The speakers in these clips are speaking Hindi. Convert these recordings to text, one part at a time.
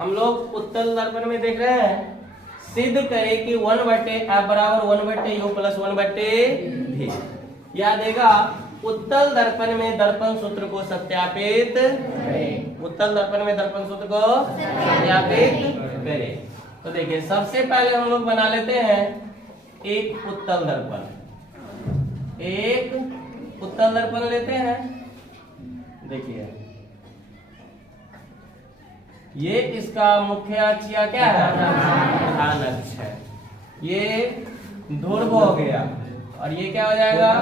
हम लोग उत्तल दर्पण में देख रहे हैं, सिद्ध करे कि 1/f बराबर 1/u प्लस 1/v। या देगा उत्तल दर्पण में दर्पण सूत्र को सत्यापित करें। उत्तल दर्पण में दर्पण सूत्र को सत्यापित करें। तो देखिए सबसे पहले हम लोग बना लेते हैं एक उत्तल दर्पण। एक उत्तल दर्पण लेते हैं। देखिए ये इसका मुख्य अक्ष या क्या है, प्रधान अक्ष है। ये ध्रुव हो गया और ये क्या हो जाएगा,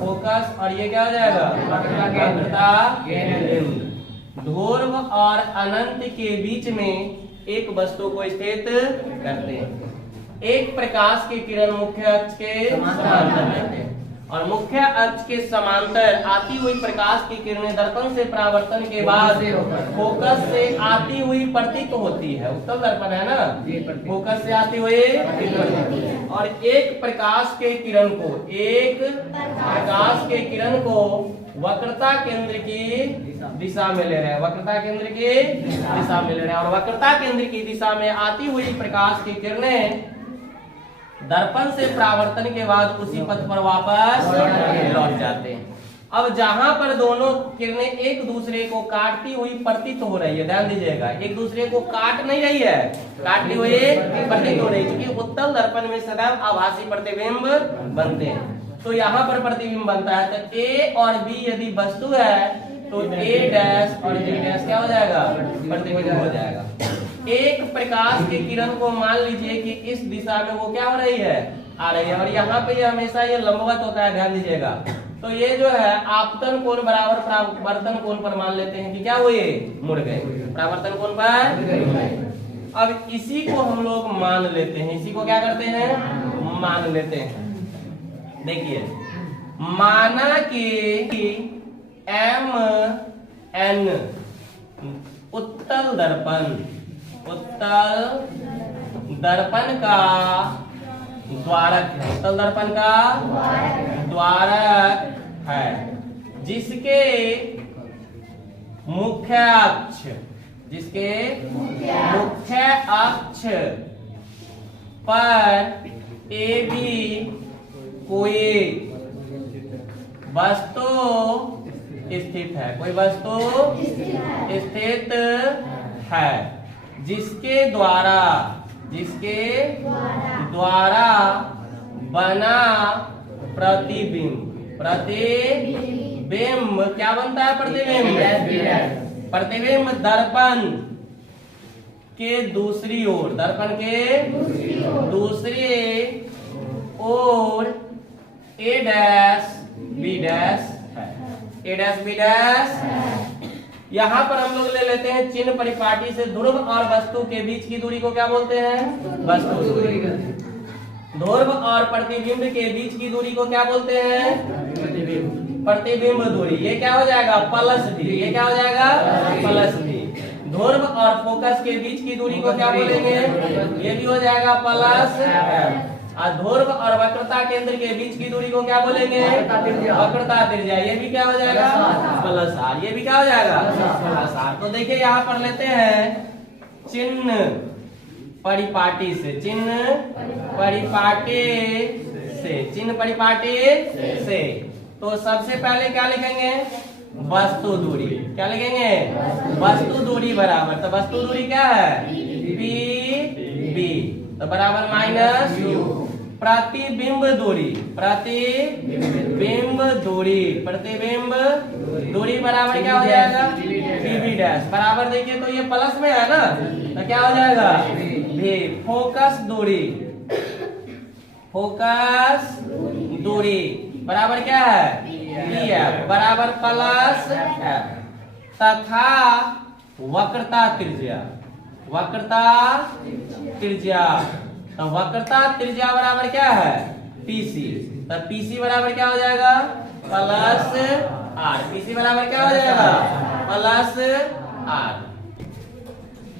फोकस, और ये क्या हो जाएगा, वक्रता केंद्र। ध्रुव और अनंत के बीच में एक वस्तु को स्थित करते हैं। एक प्रकाश की किरण मुख्य अक्ष के समांतर रहते हैं और मुख्य अक्ष के समांतर आती हुई प्रकाश की किरणें दर्पण से परावर्तन के बाद फोकस से आती हुई प्रतीत होती है। उत्तल दर्पण है ना, फोकस से आती हुई और एक प्रकाश के किरण को वक्रता केंद्र की दिशा में ले रहे हैं। वक्रता केंद्र की दिशा में ले रहे हैं और वक्रता केंद्र की दिशा में आती हुई प्रकाश की किरणें दर्पण से परावर्तन के बाद उसी पथ पर वापस लौट जाते हैं। अब जहां पर दोनों किरणें एक दूसरे को काटती हुई प्रतीत हो रही है, ध्यान दीजिएगा, एक दूसरे को काट नहीं रही है, काटती हुई प्रतीत हो रही है, क्योंकि उत्तल दर्पण में सदैव आभासी प्रतिबिंब बनते हैं। तो यहाँ पर प्रतिबिंब बनता है, तो ए और बी यदि वस्तु है तो ए डैश और बी डैश क्या हो जाएगा, प्रतिबिंब हो जाएगा। एक प्रकाश की किरण को मान लीजिए कि इस दिशा में वो क्या हो रही है, आ रही है, और यहाँ पे हमेशा ये लंबवत होता है, ध्यान दीजिएगा। तो ये जो है आपतन कोण बराबर परावर्तन कोण पर मान लेते हैं कि क्या हुए, मुड़ गए, परावर्तन कोण पर। अब इसी को हम लोग मान लेते हैं, इसी को क्या करते हैं, मान लेते हैं। देखिए माना कि एम एन उत्तल दर्पण का द्वारक है, उत्तल दर्पण का द्वारक है, जिसके मुख्य अक्ष पर ए बी कोई वस्तु स्थित है, कोई वस्तु स्थित है, जिसके द्वारा बना प्रतिबिंब क्या बनता है, प्रतिबिंब दर्पण के दूसरी ओर, दर्पण के दूसरी ओर ए डैश बी डैश है, ए डैश बी डैश। यहाँ पर हम लोग ले लेते हैं चिन्ह परिपाटी से ध्रुव और वस्तु के बीच की दूरी को क्या बोलते हैं, वस्तु दूरी। ध्रुव और प्रतिबिंब के बीच की दूरी को क्या बोलते हैं, प्रतिबिंब दूरी। ये क्या हो जाएगा, प्लस डी, ये क्या हो जाएगा, प्लस डी। ध्रुव और फोकस के बीच की दूरी को क्या बोलेंगे, ये भी हो जाएगा प्लस एफ। और ध्रुव और वक्रता केंद्र के बीच की दूरी को क्या बोलेंगे, वक्रता त्रिज्या, ये भी क्या हो जाएगा, प्लस आर, ये भी क्या हो जाएगा, प्लस आर। तो देखिए यहाँ पर लेते हैं चिन्ह परिपाटी से। तो सबसे पहले क्या लिखेंगे, वस्तु दूरी, क्या लिखेंगे, वस्तु दूरी बराबर, तो वस्तु दूरी क्या है, पी बी, तो बराबर माइनस यू। प्रतिबिंब दूरी बराबर क्या हो जाएगा, पीबी डैश बराबर, देखिए तो ये प्लस में है ना, तो क्या हो जाएगा, भी। फोकस दूरी बराबर क्या है, बी एफ बराबर प्लस एफ, तथा वक्रता त्रिज्या, तो वक्रता त्रिज्या बराबर क्या है, पीसी, तो पीसी बराबर क्या हो जाएगा, प्लस आर, पीसी बराबर क्या हो जाएगा, प्लस आर।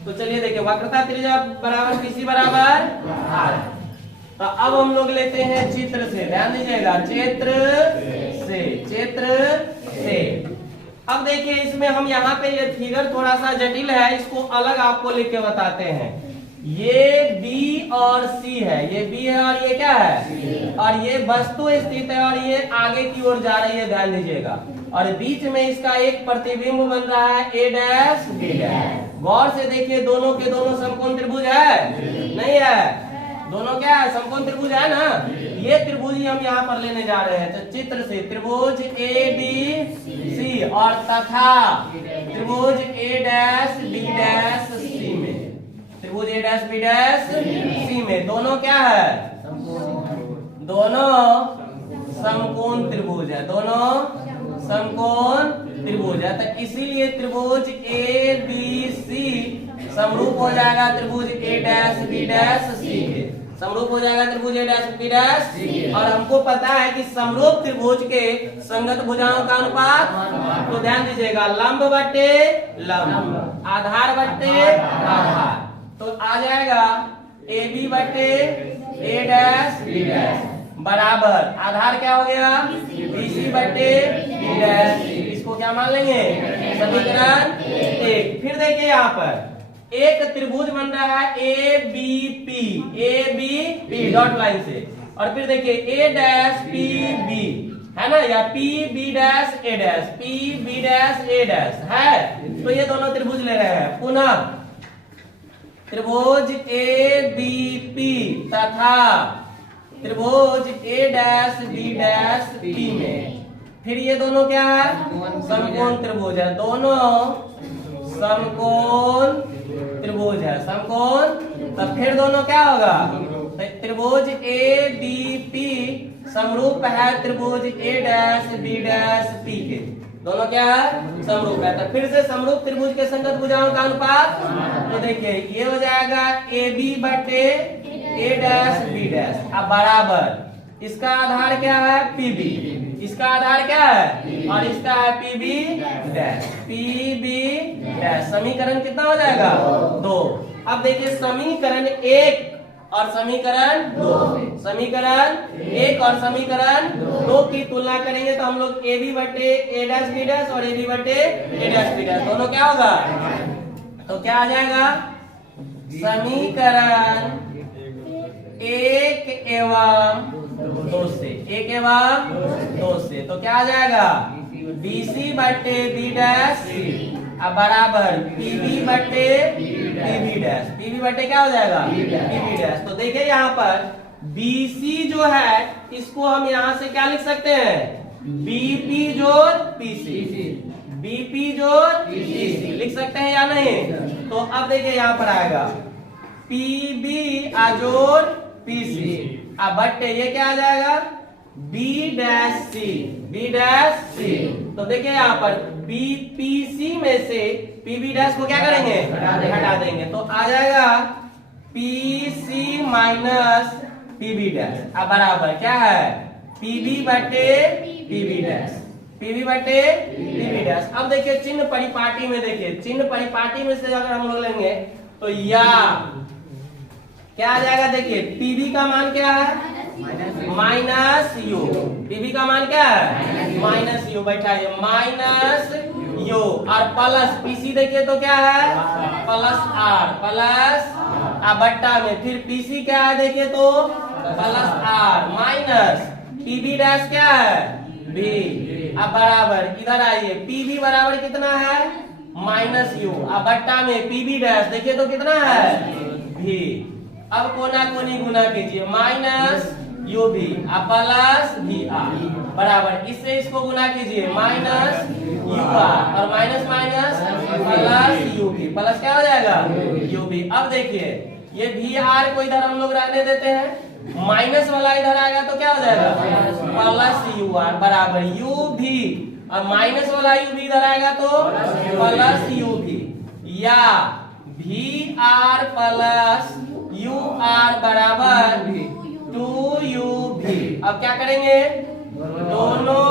तो चलिए देखिए वक्रता त्रिज्या बराबर पीसी बराबर आर। तो अब हम लोग लेते हैं चित्र से, ध्यान दीजिएगा, चित्र से। अब देखिए इसमें हम यहाँ पे ये फिगर थोड़ा सा जटिल है, इसको अलग आपको लिख के बताते हैं। ये B और C है, ये B है और ये क्या है, और ये वस्तु स्थित है और ये आगे की ओर जा रही है, ध्यान दीजिएगा। और बीच में इसका एक प्रतिबिंब बन रहा है A डैश B डैश। गौर से देखिए, दोनों के दोनों समकोण त्रिभुज है, नहीं है, दोनों क्या है, समकोण त्रिभुज है ना। ये त्रिभुज ही हम यहाँ पर लेने जा रहे हैं। तो चित्र से त्रिभुज ABC और तथा त्रिभुज A dash B dash C में, त्रिभुज A dash B dash C में दोनों क्या है, दोनों समकोण त्रिभुज है, दोनों समकोण त्रिभुज है। तो इसीलिए त्रिभुज ABC समरूप हो जाएगा त्रिभुज A dash B dash C के, समरूप हो जाएगा त्रिभुज A dash B dash C। और हमको पता है कि समरूप त्रिभुज के संगत भुजाओं का अनुपात, तो ध्यान दीजिएगा, लंब बटे लंब, आधार बटे आधार। तो आ जाएगा AB बटे A डैश B डैश बराबर आधार क्या हो गया, BC बटे B डैश। इसको क्या मान लेंगे, समीकरण 1। फिर देखिए यहाँ पर एक त्रिभुज बन रहा है ABP डॉट लाइन से, और फिर देखिए A डैश PB है ना, या PB dash A dash, PB dash A dash है। तो ये दोनों त्रिभुज ले रहे हैं। पुनः त्रिभुज ABP तथा त्रिभुज A dash B dash P में, फिर ये दोनों क्या है, समकोण त्रिभुज है, दोनों समकोण त्रिभुज है, समकोण। तब फिर दोनों क्या होगा, त्रिभुज ABP समरूप है त्रिभुज A dash B dash P के, दोनों क्या है, समरूप है। तो फिर से समरूप त्रिभुज के संगत भुजाओं का अनुपात, तो देखिए ये हो जाएगा AB बटे A डैश B डैश, अब बराबर इसका आधार क्या है, PB, इसका आधार क्या है, और इसका है PB डैश, PB डैश। समीकरण कितना हो जाएगा, 2। अब देखिए समीकरण 1 और समीकरण 2, समीकरण 1 और समीकरण 2 की तुलना करेंगे तो हम लोग AB बटे A डैश B डैश और AB बटे A डैश B डैश दोनों क्या होगा, तो क्या आ जाएगा, समीकरण 1 एवं 2 से, 1 एवं 2 से, तो क्या आ जाएगा, BC बटे B डैश अब बराबर PB बटे PB डैश, PB बटे क्या हो जाएगा, PB डैश। तो देखिए यहाँ पर BC जो है इसको हम यहाँ से क्या लिख सकते हैं, BP जोड़ PC, BP जोड़ PC लिख सकते हैं या नहीं। तो अब देखिए यहाँ पर आएगा PB जोड़ PC, अब बट्टे ये क्या आ जाएगा, B dash C, B dash C। तो देखिए यहाँ पर PC में से PB डैश को क्या करेंगे, हटा देंगे, तो आ जाएगा PC माइनस PB डैश, अब बराबर क्या है, PB बटे PB डैश, PB बटे PB डैश। अब देखिए चिन्ह परिपाटी में, देखिए चिन्ह परिपाटी में से अगर हम लोग लेंगे तो या क्या आ जाएगा, देखिए PB का मान क्या है, माइनस U, PB का मान क्या है, माइनस U, बैठाइए माइनस U, और प्लस PC देखिए तो क्या है, प्लस R, प्लस बट्टा में फिर PC क्या है देखिए तो plus R minus PB dash क्या है B, अब बराबर इधर आइए PB बराबर कितना है, माइनस U, अब बट्टा में PB डैश देखिए तो कितना है V। अब कोना कोनी गुना कीजिए, माइनस UV अब प्लस VR बराबर इससे इसको गुना कीजिए, माइनस UR और minus minus plus UV, plus क्या हो जाएगा UV। अब देखिए ये VR को इधर हम लोग रहने देते हैं, माइनस वाला इधर आएगा तो क्या हो जाएगा, प्लस UR बराबर UV, और माइनस वाला UV इधर आएगा तो प्लस UV, या VR प्लस UR बराबर 2UV। अब क्या करेंगे, दोनों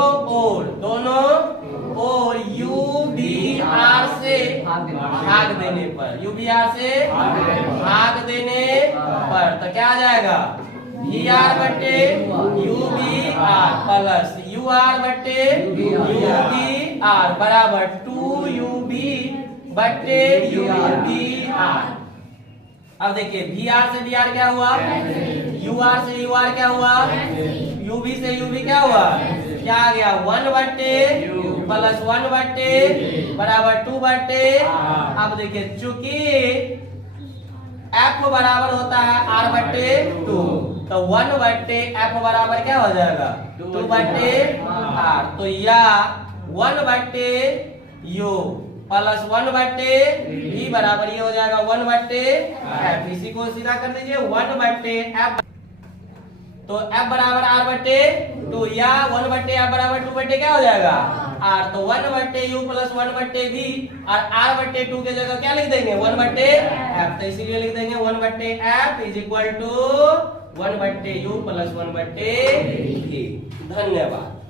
ओर UVR से भाग देने पर, UVR से भाग देने पर तो क्या आ जाएगा, VR बटे UVR प्लस UR बटे UV आर बराबर 2UV बटे UVR। अब देखिए VR से VR क्या हुआ, UR से UR क्या हुआ, UV से UV क्या हुआ, क्या आ गया 1 बटे प्लस 1 बटे बराबर 2 बटे। अब देखिए चूंकि F बराबर होता है R बटे 2, तो 1 बटे F बराबर क्या हो जाएगा 2 बटे R। तो या 1 बटे U प्लस 1 बटे V बराबर ये हो जाएगा 1 बटे F। इसी को सीधा कर दीजिए 1 बटे F। तो F बराबर R बटे 2 या 1 बटे F बराबर 2 बटे क्या हो जाएगा R। तो 1 बटे U प्लस 1 बटे V और R बटे 2 के जगह क्या लिख देंगे 1 बटे F। तो इसीलिए लिख देंगे 1 बटे F इज इक्वल टू 1 बटे U प्लस 1 बटे V। धन्यवाद।